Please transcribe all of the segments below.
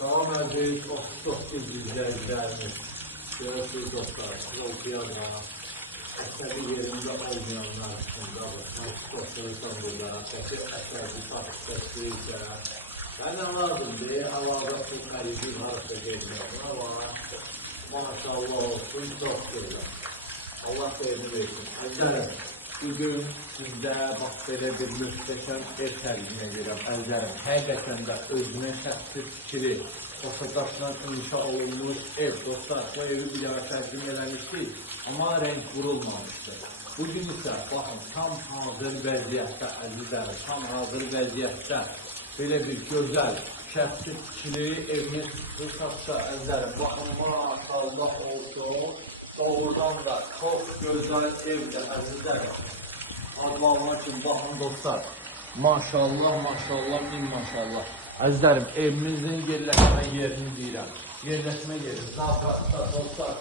Salam əziz, 39 izləyicilərimiz. Görürsünüz dostlar, okuyanlar, əsəri yerində olmayanlar üçün də dostlarsan burada, əsərli takipçisi isə və nə lazımdır, əlavə bu qəribin harasa gelməyəm, amma maşallah olsun, çox gözəl. Allah xeyrini versin. Əzərim, bugün sizdə bax belə bir mühtəşəm ev tərzinə görəm, əzərim. Həqiqətən də özünə şəxsi fikri, daşla inşa olunmuş ev. Dostlar, bu evi bir yana tərcim eləmişdik, amma renk vurulmamışdır. Bugün isə, baxın, tam hazır vəziyyətdə, əzizlərim, tam hazır vəziyyətdə belə bir gözəl, şəxsi fikri eviniz tutursa, əzizlərim, baxın, maşallah olsun. Doğrudan da çok güzel evdir əzizlərim. Allah'ına ki, baxın dostlar. Maşallah, maşallah, min maşallah. Əzizlərim, evimizin yerləşmə yerini deyirəm. Yerləşmə yeri, Zabratda dostlar.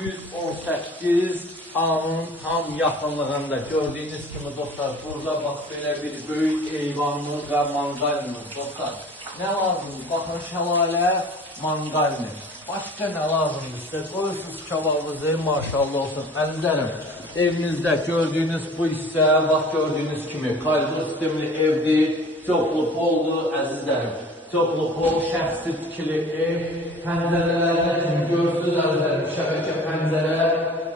118 anın tam yaxınlığında gördüğünüz kimi dostlar. Burada bax belə bir böyük eyvanımız və manqalımız dostlar. Ne lazımdır? Baxın, şəlalə, manqalımız. Başka ne lazımdır size? Koyursuz kebabınızı maşallah olsun. Əzizlərim, evinizdə gördüğünüz bu hissə, bax gördüğünüz kimi kalibr sistemli evdir, çoklu poldur, əzizlərim. Çoklu pol, şəxsi tikili ev, pəncərələrdə kimi görsünüz əzizlərim, şəbəkə pəncərə,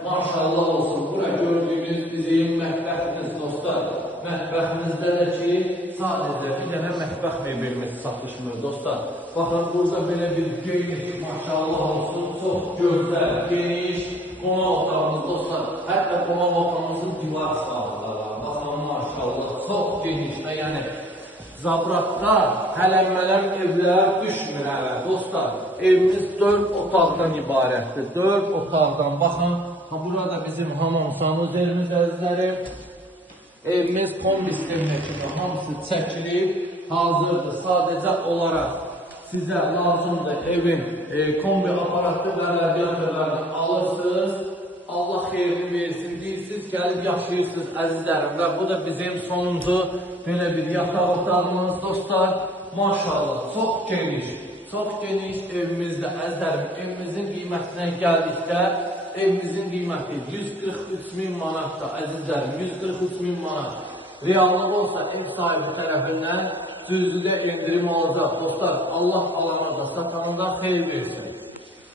maşallah olsun. Bura gördüğünüz bizim mətbəximiz dostlar. Mətbəximizdə də ki, sadəcə bir dənə mətbəx mebelimiz satışmır dostlar. Baxın, burada belə bir geniş, maşallah olsun, çox gözəl, geniş qonaq otağımız dostlar. Hətta qonaq otağımızın divar sağlıqları var. Baxın, maşallah, çox geniş və yəni Zabratda hələnmələn evlər düşmür hələ dostlar. Evimiz 4 otaqdan ibarətdir. 4 otaqdan. Baxın, burada bizim hamam sanuzerimiz əzizlərim. Evimiz kombi sisteminə kimi hamısı çəkilib, hazırdır. Sadəcə olaraq sizə lazımdır evin kombi aparatı və radiatorlarını alırsınız. Allah xeyrini versin deyirsiniz, gəlib yaşayırsınız əzizlərim. Və bu da bizim sonuncu belə bir yataq otağımız dostlar. Maşallah, çox geniş evimizdə əzizlərim. Evimizin qiymətinə gəldikdə evimizin qiyməti 143.000 manatdır əzizlərim, 143.000 manat. Reallığı olsa ev sahibi tərəfindən cüzüdə indirim olacaq dostlar. Allah alana da satana da xeyir versin.